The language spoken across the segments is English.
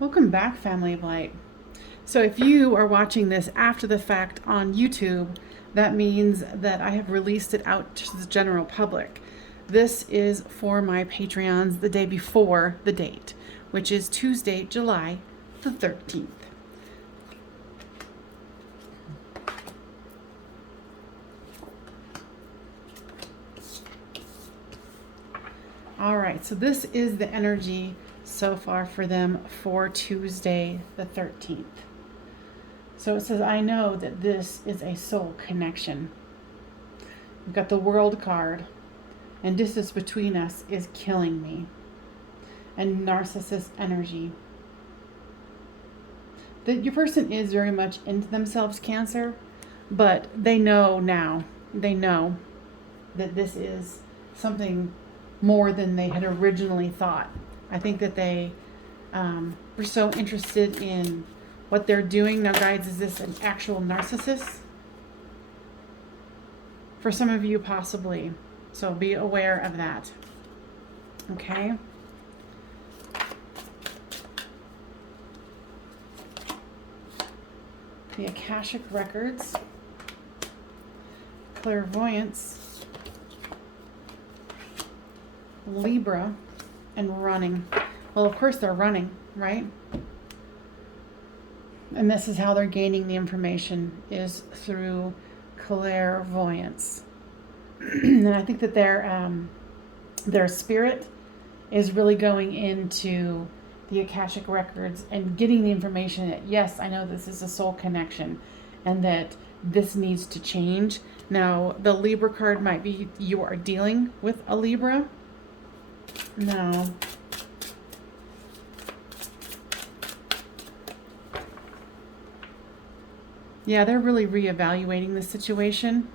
Welcome back, family of light. So if you are watching this after the fact on YouTube, that means that I have released it out to the general public. This is for my Patreons the day before the date, which is Tuesday, July the 13th. All right, so this is the energy so far for them for Tuesday the 13th. So it says, I know that this is a soul connection. We've got the World card, and distance between us is killing me. And narcissist energy. Your person is very much into themselves, Cancer, but they know now. They know that this is something more than they had originally thought. I think that they were so interested in what they're doing. Now, guys, is this an actual narcissist? For some of you, possibly. So be aware of that. Okay? The Akashic Records. Clairvoyance. Libra. And running. Well, of course they're running, right? And this is how they're gaining the information, is through clairvoyance. And I think that their spirit is really going into the Akashic Records and getting the information that, yes, I know this is a soul connection and that this needs to change. Now, the Libra card might be you are dealing with a Libra. No. Yeah, they're really reevaluating the situation.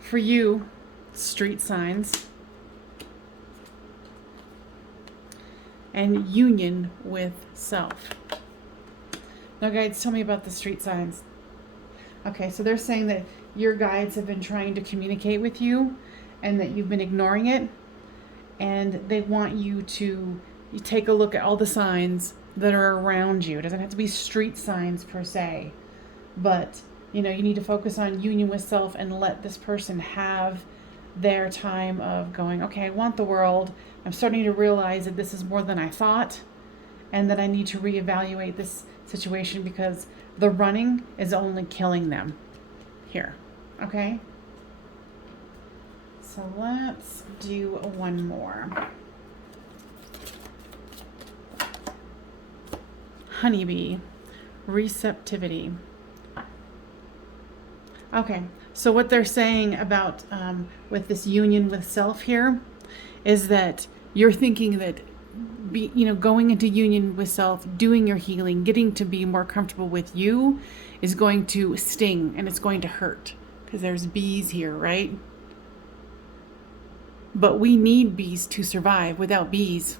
For you, street signs. And union with self. Now, guides, tell me about the street signs. Okay, so they're saying that your guides have been trying to communicate with you and that you've been ignoring it. And they want you to take a look at all the signs that are around you. It doesn't have to be street signs per se, but you need to focus on union with self and let this person have their time of going, okay, I want the world. I'm starting to realize that this is more than I thought and that I need to reevaluate this situation because the running is only killing them here. Okay? So let's do one more. Honeybee, receptivity. Okay, so what they're saying about with this union with self here is that you're thinking that going into union with self, doing your healing, getting to be more comfortable with you is going to sting and it's going to hurt because there's bees here, right? But we need bees to survive. Without bees,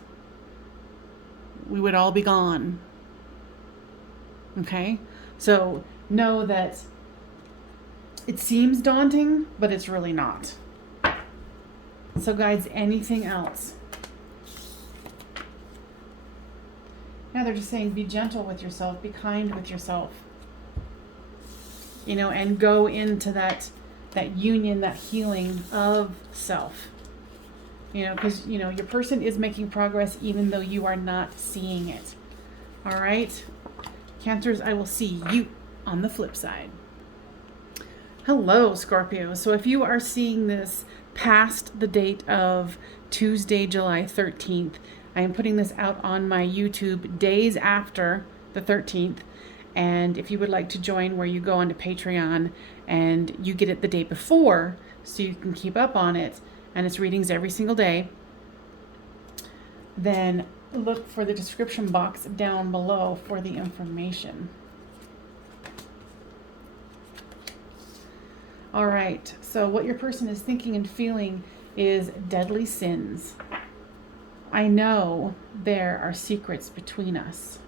we would all be gone. Okay? So know that it seems daunting, but it's really not. So guides, anything else? Now they're just saying be gentle with yourself, be kind with yourself. And go into that union, that healing of self. Because, your person is making progress even though you are not seeing it. All right? Cancers, I will see you on the flip side. Hello, Scorpio. So if you are seeing this past the date of Tuesday, July 13th, I am putting this out on my YouTube days after the 13th. And if you would like to join where you go onto Patreon and you get it the day before so you can keep up on it, and it's readings every single day, then look for the description box down below for the information. All right, so what your person is thinking and feeling is deadly sins. I know there are secrets between us.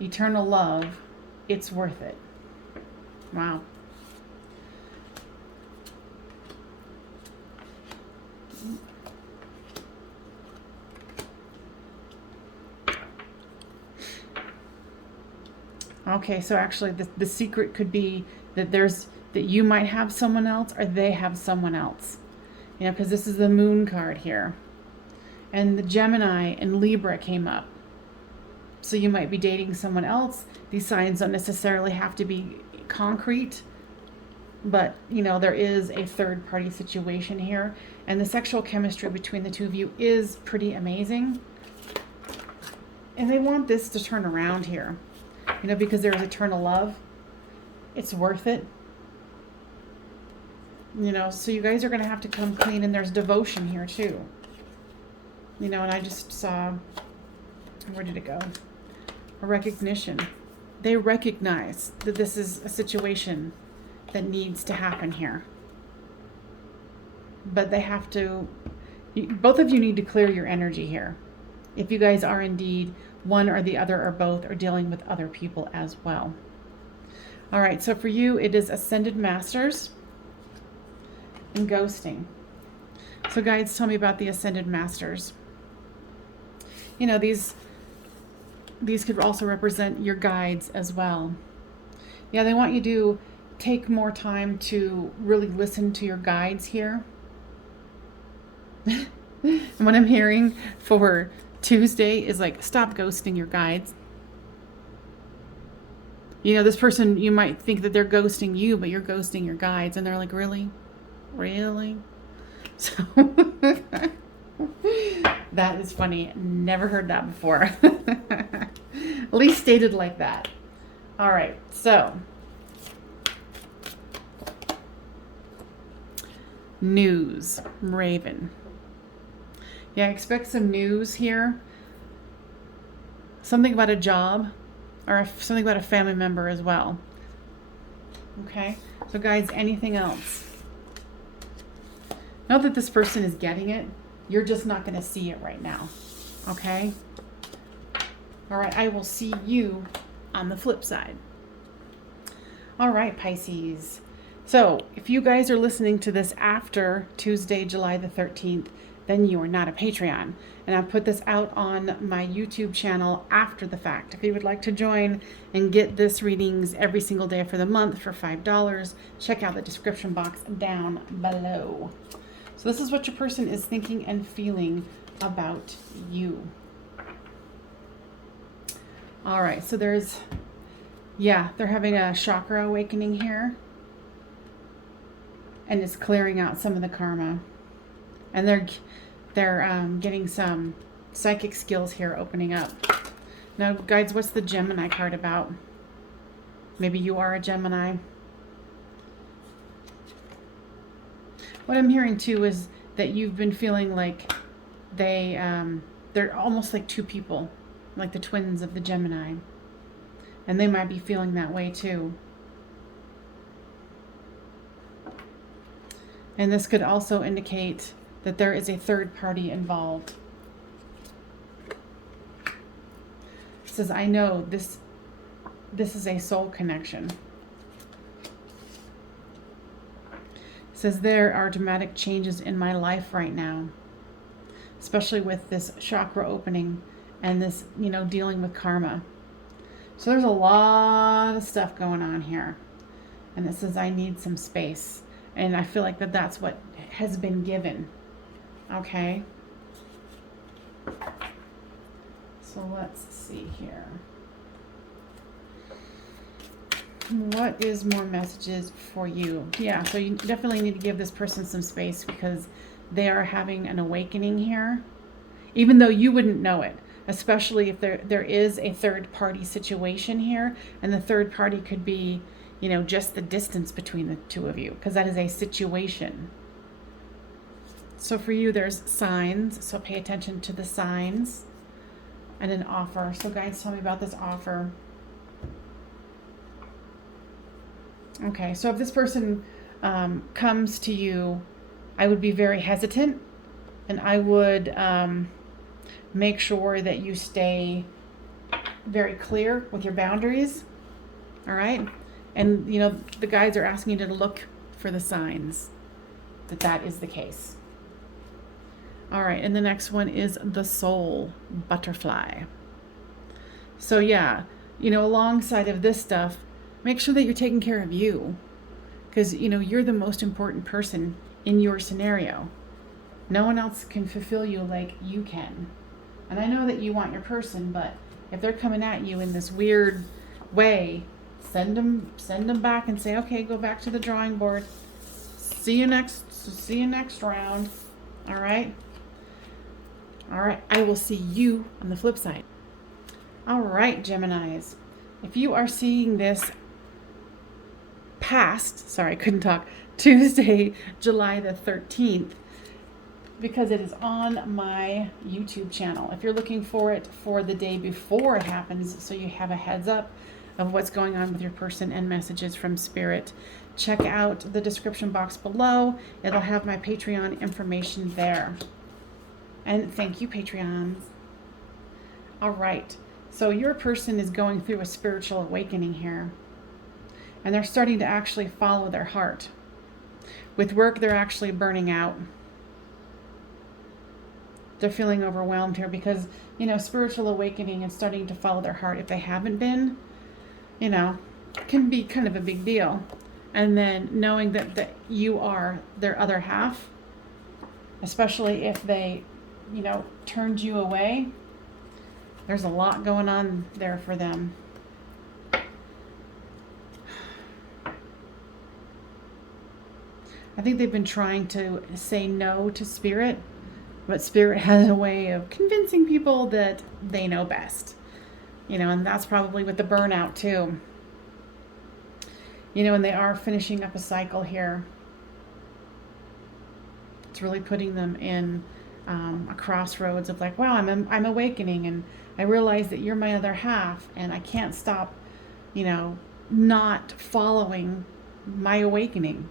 Eternal love, it's worth it. Wow. Okay, so actually the secret could be that that you might have someone else or they have someone else. You know, because this is the moon card here. And the Gemini and Libra came up. So you might be dating someone else. These signs don't necessarily have to be concrete, but you know, there is a third party situation here, and the sexual chemistry between the two of you is pretty amazing. And they want this to turn around here, you know, because there is eternal love. It's worth it. You know, so you guys are going to have to come clean, and there's devotion here too. You know, and I just saw, where did it go? A recognition. They recognize that this is a situation that needs to happen here. But they have to, both of you need to clear your energy here. If you guys are indeed one or the other or both, or dealing with other people as well. All right, so for you, it is Ascended Masters and ghosting. So guides, tell me about the Ascended Masters. You know, these could also represent your guides as well. Yeah, they want you to take more time to really listen to your guides here. And what I'm hearing for Tuesday is like, stop ghosting your guides. You know, this person, you might think that they're ghosting you, but you're ghosting your guides. And they're like, really? Really? So that is funny. Never heard that before. At least stated like that. All right, so news, Raven. Yeah, expect some news here. Something about a job, or something about a family member as well. Okay, so guys, anything else? Not that this person is getting it. You're just not going to see it right now. Okay? All right, I will see you on the flip side. All right, Pisces. So if you guys are listening to this after Tuesday, July the 13th, then you are not a Patreon. And I've put this out on my YouTube channel after the fact. If you would like to join and get this readings every single day for the month for $5, check out the description box down below. So this is what your person is thinking and feeling about you. All right, so there's, yeah, they're having a chakra awakening here. And it's clearing out some of the karma. And they're getting some psychic skills here opening up. Now, guides, what's the Gemini card about? Maybe you are a Gemini. What I'm hearing too is that you've been feeling like they're almost like two people, like the twins of the Gemini. And they might be feeling that way too. And this could also indicate that there is a third party involved. It says, I know this is a soul connection. It says there are dramatic changes in my life right now, especially with this chakra opening and this, you know, dealing with karma. So there's a lot of stuff going on here. And it says, I need some space. And I feel like that's what has been given. Okay. So let's see here. What is more messages for you? Yeah, so you definitely need to give this person some space because they are having an awakening here. Even though you wouldn't know it. Especially if there is a third party situation here. And the third party could be, you know, just the distance between the two of you, because that is a situation. So for you, there's signs. So pay attention to the signs and an offer. So guys, tell me about this offer. Okay, so if this person comes to you, I would be very hesitant, and I would make sure that you stay very clear with your boundaries. All right. And, you know, the guides are asking you to look for the signs that is the case. All right. And the next one is the soul butterfly. So, yeah, alongside of this stuff, make sure that you're taking care of you. Because, you're the most important person in your scenario. No one else can fulfill you like you can. And I know that you want your person, but if they're coming at you in this weird way, send them back and say, okay, go back to the drawing board. See you next round. All right. I will see you on the flip side. All right, Geminis. If you are seeing this Tuesday, July the 13th, because it is on my YouTube channel. If you're looking for it for the day before it happens, so you have a heads up of what's going on with your person and messages from Spirit, check out the description box below. It'll have my Patreon information there. And thank you, Patreons. All right, so your person is going through a spiritual awakening here, and they're starting to actually follow their heart. With work, they're actually burning out. They're feeling overwhelmed here because, spiritual awakening and starting to follow their heart, if they haven't been, can be kind of a big deal. And then knowing that you are their other half, especially if they, turned you away, there's a lot going on there for them. I think they've been trying to say no to Spirit, but Spirit has a way of convincing people that they know best. And that's probably with the burnout too. And they are finishing up a cycle here. It's really putting them in a crossroads of like, wow, I'm awakening, and I realize that you're my other half, and I can't stop, not following my awakening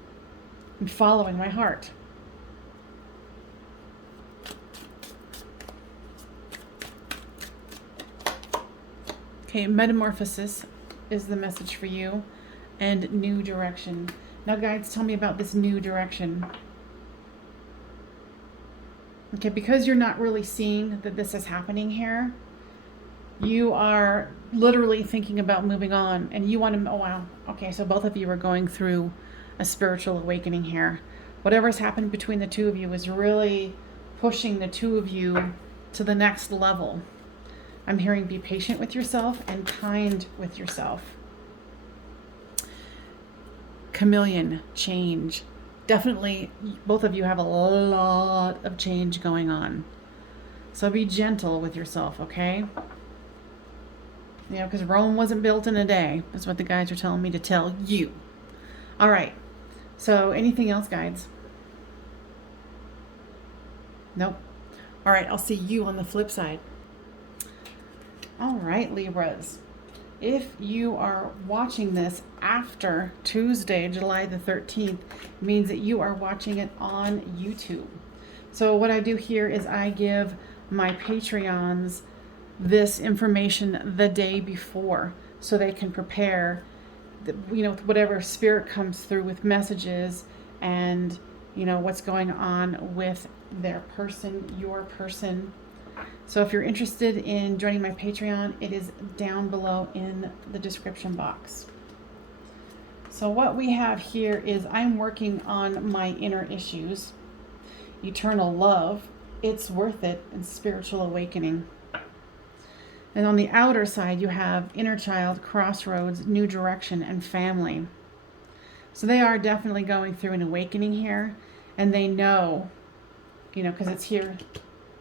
and following my heart. Okay, metamorphosis is the message for you, and new direction. Now, guides, tell me about this new direction. Okay, because you're not really seeing that this is happening here, you are literally thinking about moving on, and you want to, oh wow, okay, so both of you are going through a spiritual awakening here. Whatever's happened between the two of you is really pushing the two of you to the next level. I'm hearing be patient with yourself and kind with yourself. Chameleon, change. Definitely, both of you have a lot of change going on. So be gentle with yourself, okay? Because Rome wasn't built in a day. That's what the guides are telling me to tell you. All right. So anything else, guides? Nope. All right, I'll see you on the flip side. All right, Libras. If you are watching this after Tuesday, July the 13th, it means that you are watching it on YouTube. So what I do here is I give my Patreons this information the day before so they can prepare, whatever Spirit comes through with messages and, what's going on with their person, your person. So if you're interested in joining my Patreon, it is down below in the description box. So what we have here is I'm working on my inner issues, eternal love, it's worth it, and spiritual awakening. And on the outer side, you have inner child, crossroads, new direction, and family. So they are definitely going through an awakening here, and they know, because it's here,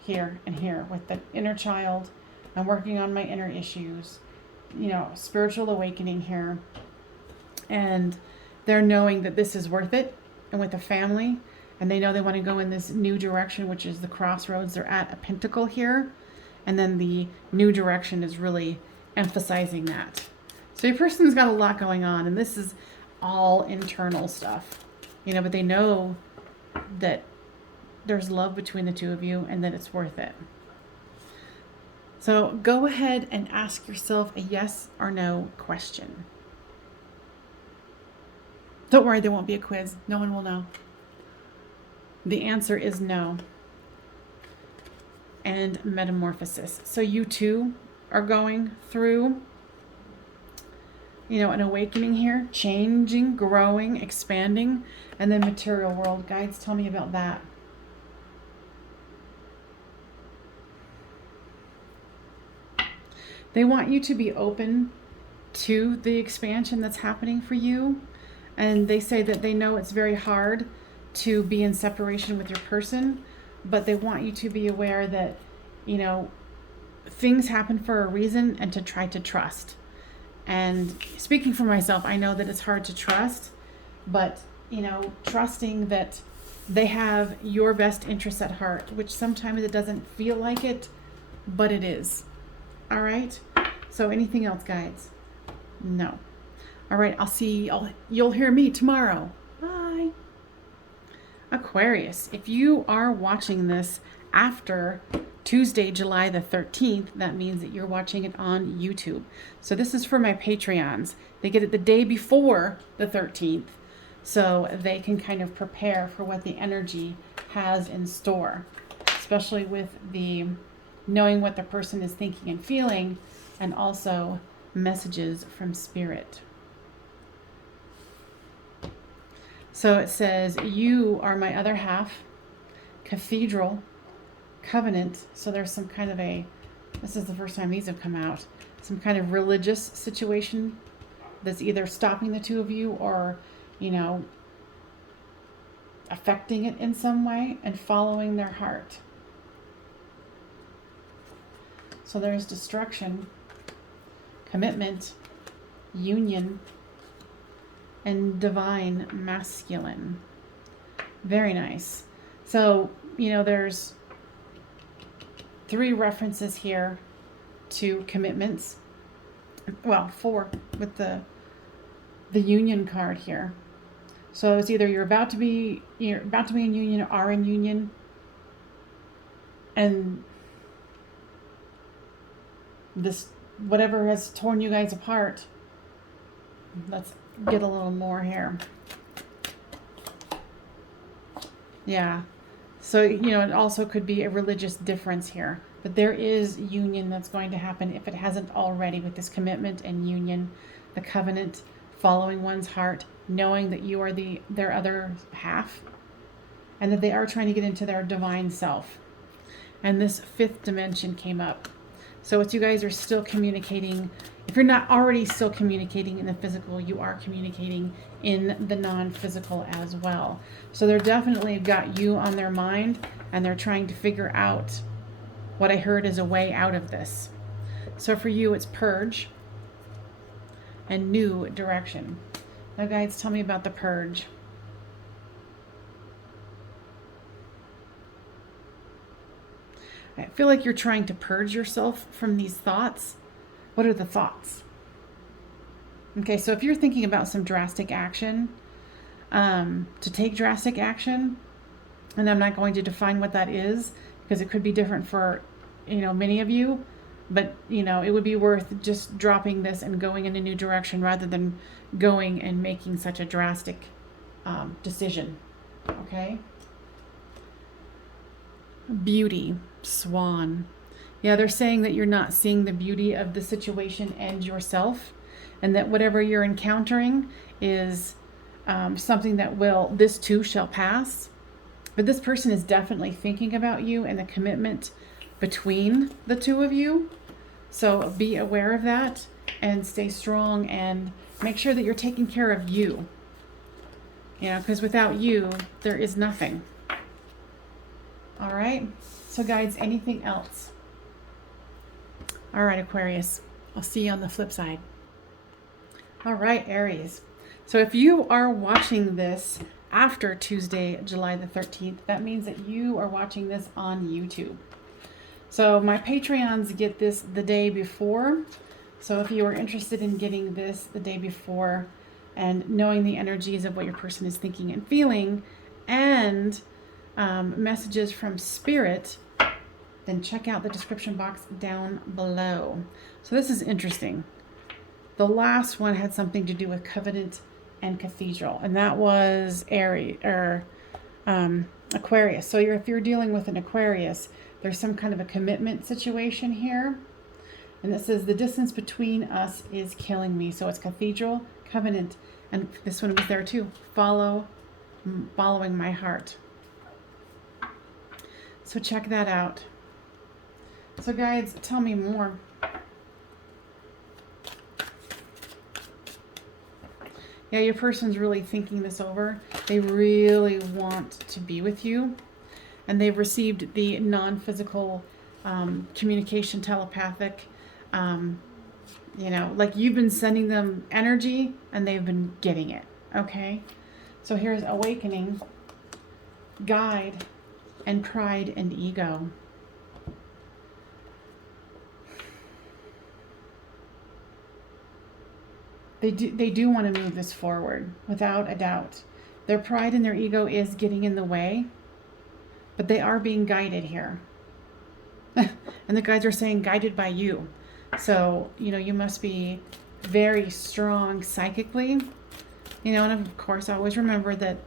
here, and here with the inner child. I'm working on my inner issues, spiritual awakening here. And they're knowing that this is worth it, and with the family, and they know they want to go in this new direction, which is the crossroads. They're at a pentacle here, and then the new direction is really emphasizing that. So your person's got a lot going on, and this is all internal stuff, but they know that there's love between the two of you and that it's worth it. So go ahead and ask yourself a yes or no question. Don't worry, there won't be a quiz. No one will know. The answer is no. And metamorphosis. So you too are going through an awakening here, changing, growing, expanding, and then material world. Guides, tell me about that. They want you to be open to the expansion that's happening for you. And they say that they know it's very hard to be in separation with your person, but they want you to be aware that, things happen for a reason, and to try to trust. And speaking for myself, I know that it's hard to trust, but, trusting that they have your best interests at heart, which sometimes it doesn't feel like it, but it is. All right. So anything else, guides? No. All right. You'll hear me tomorrow. Bye. Aquarius, if you are watching this after Tuesday, July the 13th, that means that you're watching it on YouTube. So this is for my Patreons. They get it the day before the 13th, so they can kind of prepare for what the energy has in store, especially with the knowing what the person is thinking and feeling, and also messages from spirit. So it says, you are my other half, cathedral, covenant. So there's some kind of this is the first time these have come out, some kind of religious situation that's either stopping the two of you or, affecting it in some way, and following their heart. So there's destruction, commitment, union, and divine masculine. Very nice. So, there's 3 references here to commitments. Well, 4 with the union card here. So it's either you're about to be in union or are in union, and this whatever has torn you guys apart. Let's get a little more here. Yeah. So, it also could be a religious difference here, but there is union that's going to happen if it hasn't already, with this commitment and union, the covenant, following one's heart, knowing that you are their other half, and that they are trying to get into their divine self. And this 5th dimension came up. So it's you guys are still communicating. If you're not already still communicating in the physical, you are communicating in the non-physical as well. So they're definitely got you on their mind, and they're trying to figure out what I heard is a way out of this. So for you, it's purge and new direction. Now, guides, tell me about the purge. I feel like you're trying to purge yourself from these thoughts. What are the thoughts? Okay, so if you're thinking about some drastic action, to take drastic action, and I'm not going to define what that is, because it could be different for, many of you, but, it would be worth just dropping this and going in a new direction rather than going and making such a drastic decision. Okay? Beauty, swan. Yeah, they're saying that you're not seeing the beauty of the situation and yourself, and that whatever you're encountering is something that this too shall pass. But this person is definitely thinking about you and the commitment between the two of you. So be aware of that and stay strong and make sure that you're taking care of you. Because without you, there is nothing. All right. So guides, anything else? All right, Aquarius, I'll see you on the flip side. All right, Aries. So if you are watching this after Tuesday, July the 13th, that means that you are watching this on YouTube. So my Patreons get this the day before. So if you are interested in getting this the day before and knowing the energies of what your person is thinking and feeling, and messages from spirit, then check out the description box down below. So this is interesting. The last one had something to do with covenant and cathedral, and that was Aries or Aquarius. So if you're dealing with an Aquarius, there's some kind of a commitment situation here And it says, the distance between us is killing me. So it's cathedral, covenant, and this one was there too. Following my heart. So check that out. So guides, tell me more. Yeah, your person's really thinking this over. They really want to be with you. And they've received the non-physical communication, telepathic, you know, like you've been sending them energy and they've been getting it. Okay. So here's awakening, guide, and pride and ego. They do want to move this forward, without a doubt. Their pride and their ego is getting in the way, but they are being guided here. And the guides are saying guided by you. So, you know, you must be very strong psychically. You know, and of course, always remember that,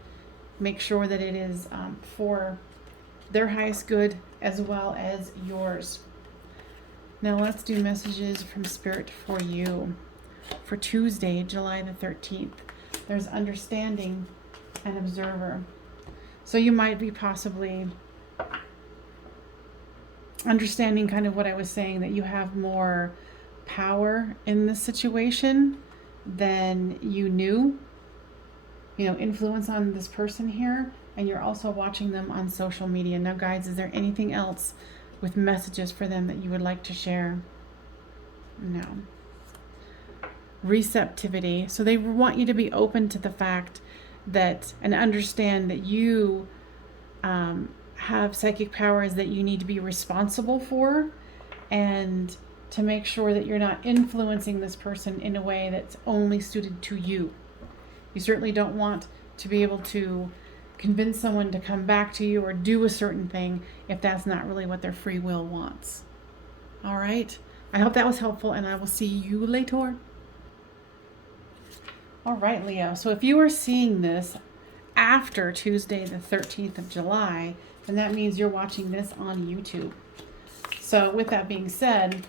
make sure that it is for their highest good as well as yours. Now let's do messages from Spirit for you. For Tuesday, July the 13th, there's understanding and observer. So you might be possibly understanding kind of what I was saying, that you have more power in this situation than you knew. You know, influence on this person here, and you're also watching them on social media. Now, guides, is there anything else with messages for them that you would like to share? No. Receptivity. So they want you to be open to the fact that, and understand that you have psychic powers that you need to be responsible for, and to make sure that you're not influencing this person in a way that's only suited to you. You certainly don't want to be able to convince someone to come back to you or do a certain thing if that's not really what their free will wants. All right. I hope that was helpful, and I will see you later. All right, Leo. So if you are seeing this after Tuesday, the 13th of July, then that means you're watching this on YouTube. So with that being said,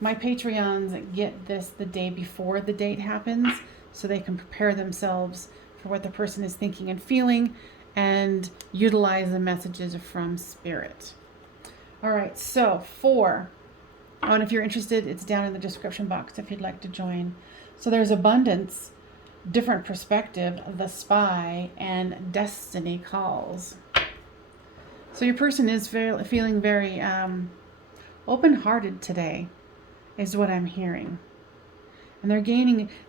my Patreons get this the day before the date happens, so they can prepare themselves for what the person is thinking and feeling and utilize the messages from Spirit. All right, so and if you're interested, it's down in the description box if you'd like to join. So there's abundance, different perspective, the spy, and destiny calls. So your person is feeling very open-hearted today, is what I'm hearing. And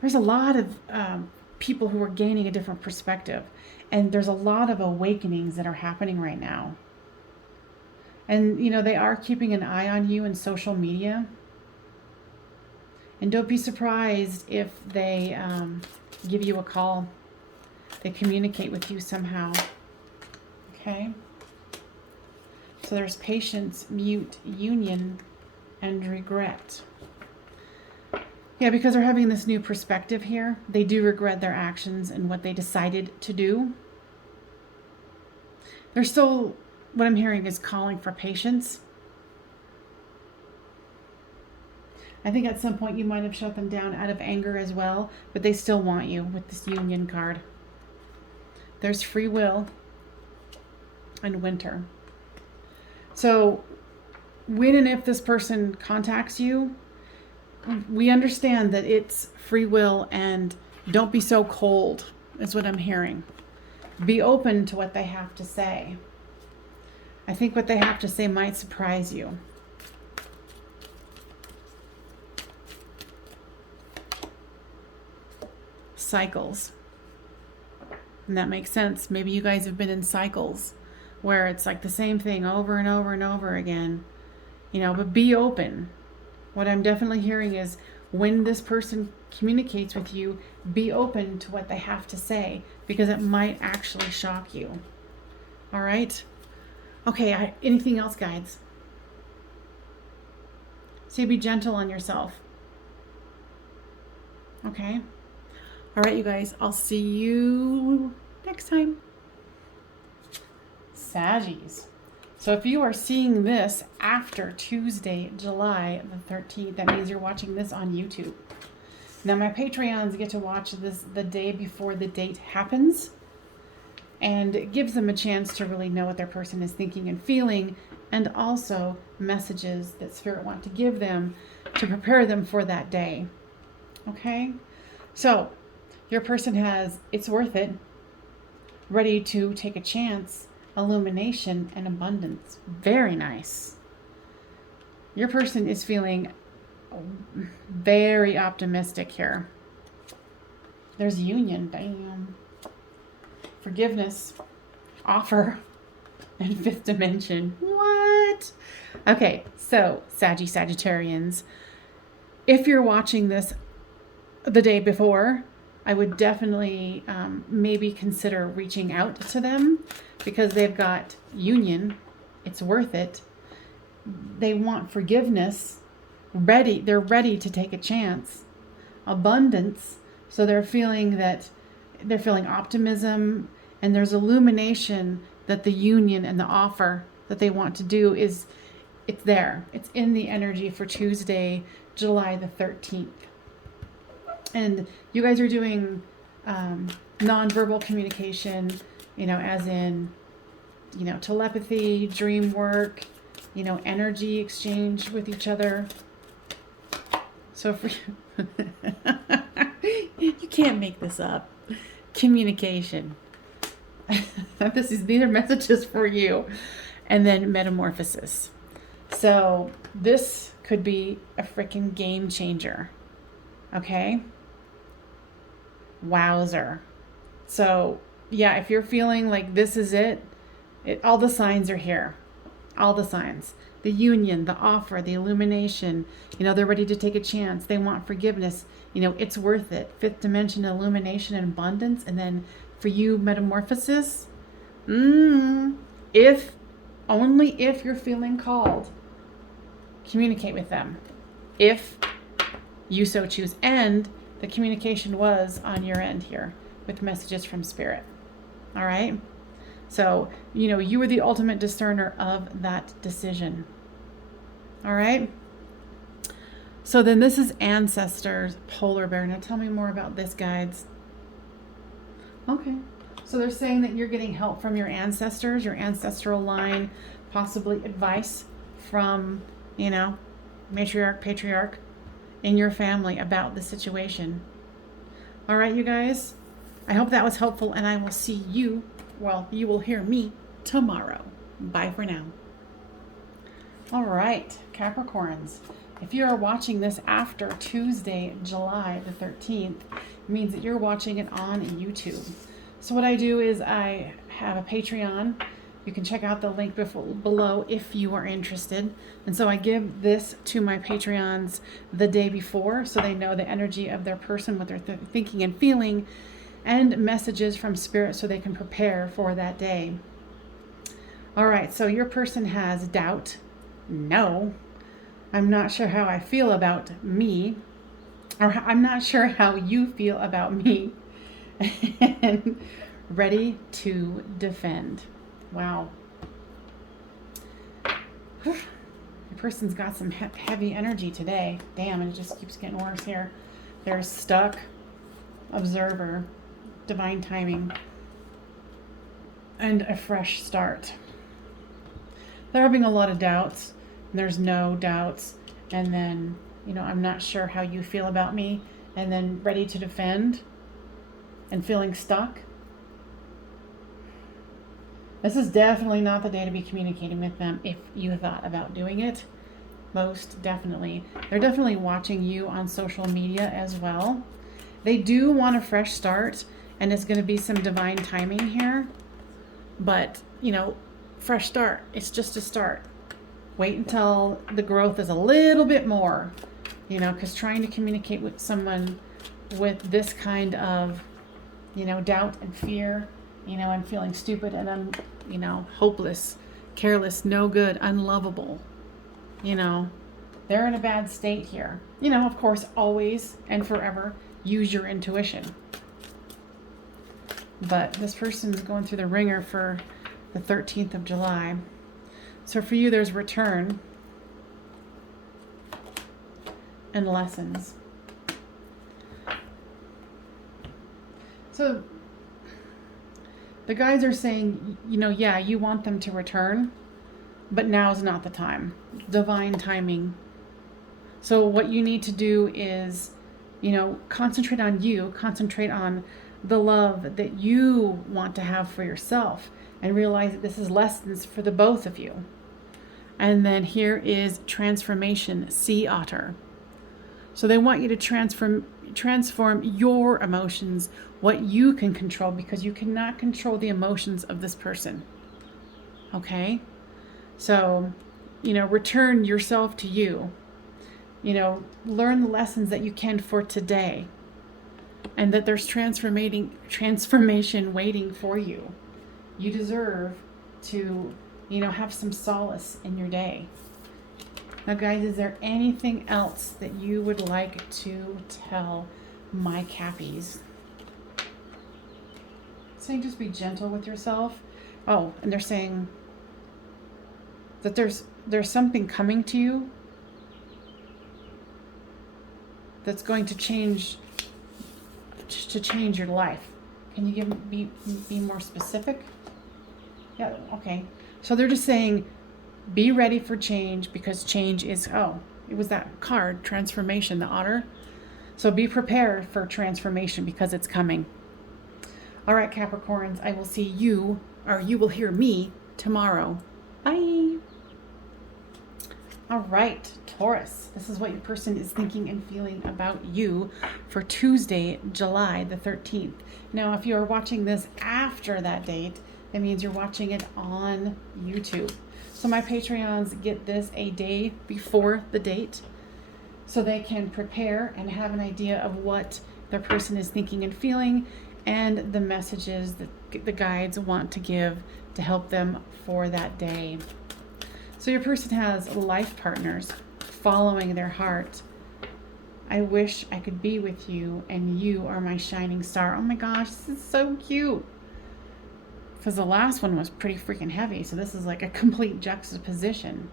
there's a lot of people who are gaining a different perspective. And there's a lot of awakenings that are happening right now. And, you know, they are keeping an eye on you in social media. And don't be surprised if they give you a call. They communicate with you somehow. Okay? So there's patience, mute, union, and regret. Yeah, because they're having this new perspective here. They do regret their actions and what they decided to do. They're still, what I'm hearing is calling for patience. I think at some point you might have shut them down out of anger as well, but they still want you with this union card. There's free will and winter. So when and if this person contacts you, we understand that it's free will, and don't be so cold, is what I'm hearing. Be open to what they have to say. I think what they have to say might surprise you. Cycles. And that makes sense. Maybe you guys have been in cycles where it's like the same thing over and over and over again. You know, but be open. What I'm definitely hearing is when this person communicates with you, be open to what they have to say, because it might actually shock you. All right? Okay, anything else, guides? Say be gentle on yourself. Okay? All right, you guys, I'll see you next time. Saggies. So if you are seeing this after Tuesday, July the 13th, that means you're watching this on YouTube. Now my Patreons get to watch this the day before the date happens, and it gives them a chance to really know what their person is thinking and feeling, and also messages that Spirit want to give them to prepare them for that day. Okay? So your person has It's Worth It, Ready to Take a Chance, Illumination, and Abundance. Very nice. Your person is feeling very optimistic here. There's union. Damn. Forgiveness. Offer. And fifth dimension. What? Okay, so Sagittarians, if you're watching this the day before, I would definitely maybe consider reaching out to them, because they've got union. It's worth it. They want forgiveness. They're ready to take a chance. Abundance. So they're feeling optimism, and there's illumination that the union and the offer that they want to do it's there. It's in the energy for Tuesday, July the 13th. And you guys are doing nonverbal communication, as in, telepathy, dream work, energy exchange with each other. So you can't make this up. Communication. These are messages for you. And then metamorphosis. So this could be a freaking game changer. Okay? Wowzer. So yeah, if you're feeling like this is it, all the signs are here. All the signs. The union, the offer, the illumination. They're ready to take a chance. They want forgiveness. It's worth it. Fifth dimension, illumination and abundance. And then for you, metamorphosis. Only if you're feeling called, communicate with them. If you so choose. And the communication was on your end here with messages from Spirit. All right? So, you are the ultimate discerner of that decision. All right? So then this is Ancestors, Polar Bear. Now tell me more about this, guides. Okay. So they're saying that you're getting help from your ancestors, your ancestral line, possibly advice from, matriarch, patriarch in your family about the situation. All right, you guys. I hope that was helpful, and I will see you, you will hear me tomorrow. Bye for now. All right, Capricorns. If you are watching this after Tuesday, July the 13th, it means that you're watching it on YouTube. So what I do is I have a Patreon. You can check out the link below if you are interested. And so I give this to my Patreons the day before, so they know the energy of their person, what they're thinking and feeling, and messages from Spirit so they can prepare for that day. All right, so your person has doubt. No, I'm not sure how I feel about me, or I'm not sure how you feel about me. And ready to defend. Wow. Your person's got some heavy energy today. Damn, and it just keeps getting worse here. They're stuck. Observer. Divine timing. And a fresh start. They're having a lot of doubts. And there's no doubts. And then, I'm not sure how you feel about me. And then ready to defend. And feeling stuck. This is definitely not the day to be communicating with them if you thought about doing it. Most definitely. They're definitely watching you on social media as well. They do want a fresh start, and it's going to be some divine timing here. But, fresh start. It's just a start. Wait until the growth is a little bit more, because trying to communicate with someone with this kind of, doubt and fear, and feeling stupid and, hopeless, careless, no good, unlovable, they're in a bad state here. Of course, always and forever use your intuition. But this person's going through the ringer for the 13th of July. So for you, there's return and lessons. So the guides are saying, you know, yeah, you want them to return, but now's not the time. Divine timing. So what you need to do is, you know, concentrate on you, concentrate on the love that you want to have for yourself, and realize that this is lessons for the both of you. And then here is transformation, sea otter. So they want you to transform your emotions, what you can control, because you cannot control the emotions of this person. Okay? So, you know, return yourself to you. You know, learn the lessons that you can for today. And that there's transformation waiting for you. You deserve to, you know, have some solace in your day. Now, guys, is there anything else that you would like to tell my Cappies? Saying just be gentle with yourself. Oh, and they're saying that there's something coming to you that's going to change your life. Can you be more specific? Yeah, okay. So they're just saying, be ready for change, because change is, it was that card, transformation, the otter. So be prepared for transformation because it's coming. All right, Capricorns, I will see you, or you will hear me tomorrow. Bye. All right, Taurus, this is what your person is thinking and feeling about you for Tuesday, July the 13th. Now, if you are watching this after that date, that means you're watching it on YouTube. So my Patreons get this a day before the date, so they can prepare and have an idea of what their person is thinking and feeling, and the messages that the guides want to give to help them for that day. So your person has life partners following their heart. I wish I could be with you, and you are my shining star. Oh my gosh, this is so cute. Because the last one was pretty freaking heavy, so this is like a complete juxtaposition.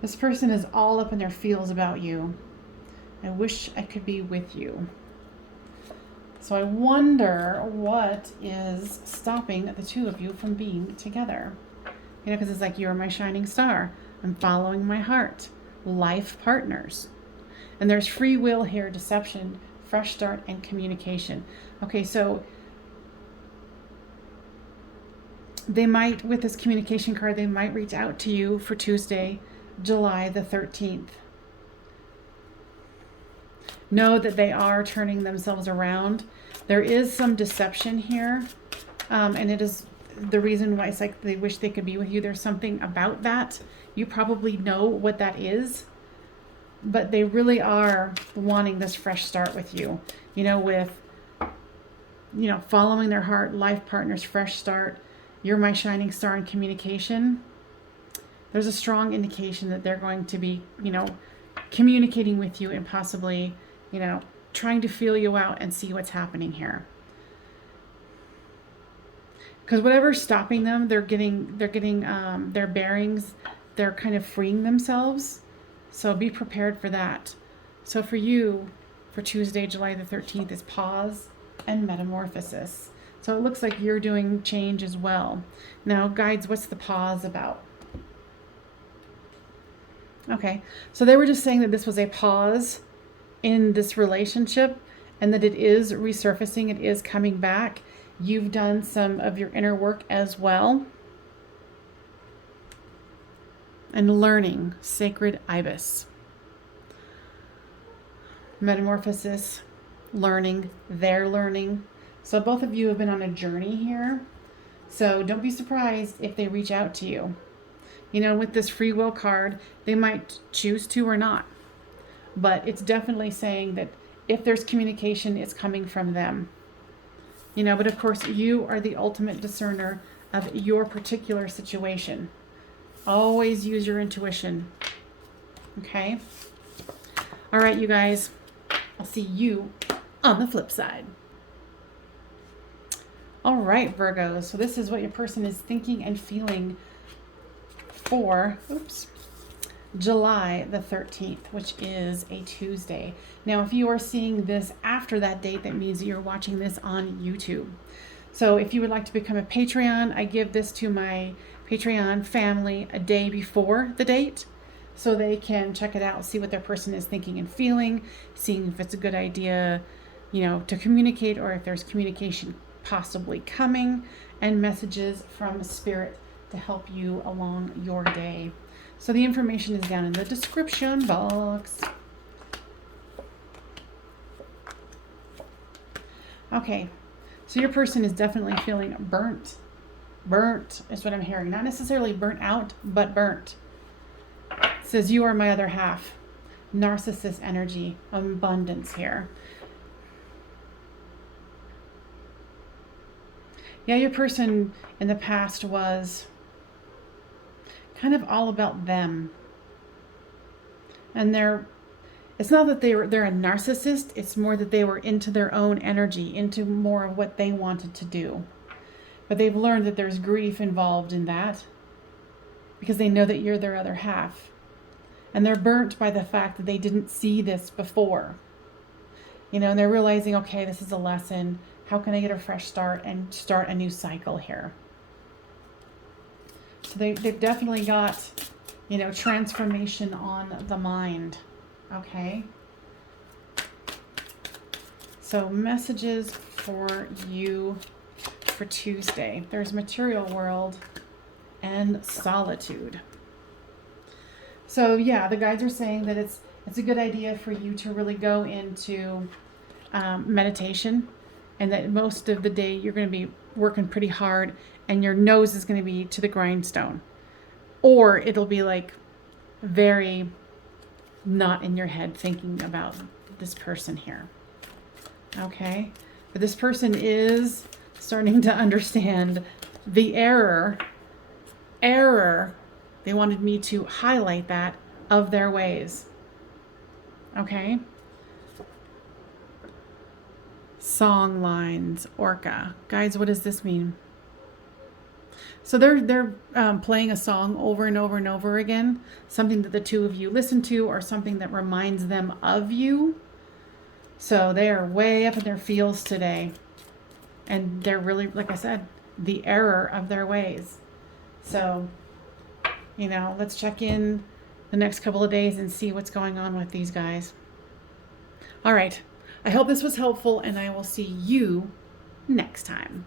This person is all up in their feels about you. I wish I could be with you. So I wonder what is stopping the two of you from being together. You know, because it's like, you're my shining star. I'm following my heart. Life partners. And there's free will here, deception, fresh start, and communication. Okay, so they might, with this communication card, they might reach out to you for Tuesday, July the 13th. Know that they are turning themselves around. There is some deception here, and it is the reason why it's like they wish they could be with you. There's something about that. You probably know what that is, but they really are wanting this fresh start with you. You know, with, you know, following their heart, life partners, fresh start. You're my shining star in communication. There's a strong indication that they're going to be, you know, communicating with you and possibly, you know, trying to feel you out and see what's happening here. Because whatever's stopping them, they're getting their bearings. They're kind of freeing themselves. So be prepared for that. So for you, for Tuesday, July the 13th, is pause and metamorphosis. So it looks like you're doing change as well. Now, guides, what's the pause about? Okay, so they were just saying that this was a pause in this relationship, and that it is resurfacing, it is coming back. You've done some of your inner work as well. And learning, sacred ibis. Metamorphosis, learning, they're learning. So both of you have been on a journey here. So don't be surprised if they reach out to you. You know, with this free will card, they might choose to or not. But it's definitely saying that if there's communication, it's coming from them. You know, but of course, you are the ultimate discerner of your particular situation. Always use your intuition. Okay? All right, you guys. I'll see you on the flip side. All right, Virgos. So this is what your person is thinking and feeling for, July the 13th, which is a Tuesday. Now, if you are seeing this after that date, that means that you're watching this on YouTube. So if you would like to become a Patreon, I give this to my Patreon family a day before the date so they can check it out, see what their person is thinking and feeling, seeing if it's a good idea, to communicate, or if there's communication possibly coming, and messages from Spirit to help you along your day. So the information is down in the description box. Okay, so your person is definitely feeling burnt. Burnt is what I'm hearing. Not necessarily burnt out, but burnt. It says, you are my other half. Narcissist energy, abundance here. Yeah, your person in the past was kind of all about them. And it's not that they're a narcissist, it's more that they were into their own energy, into more of what they wanted to do. But they've learned that there's grief involved in that because they know that you're their other half. And they're burnt by the fact that they didn't see this before. And they're realizing, okay, this is a lesson. How can I get a fresh start and start a new cycle here? So they've definitely got, transformation on the mind. Okay. So messages for you for Tuesday. There's material world and solitude. So yeah, the guides are saying that it's a good idea for you to really go into meditation, and that most of the day you're going to be working pretty hard and your nose is going to be to the grindstone, or it'll be like very not in your head thinking about this person here. Okay, but this person is starting to understand the error. They wanted me to highlight that, of their ways. Okay. Song lines, Orca. Guys, what does this mean? So they're playing a song over and over and over again, something that the two of you listen to, or something that reminds them of you. So they are way up in their feels today. And they're really, like I said, the error of their ways. So, let's check in the next couple of days and see what's going on with these guys. All right. I hope this was helpful, and I will see you next time.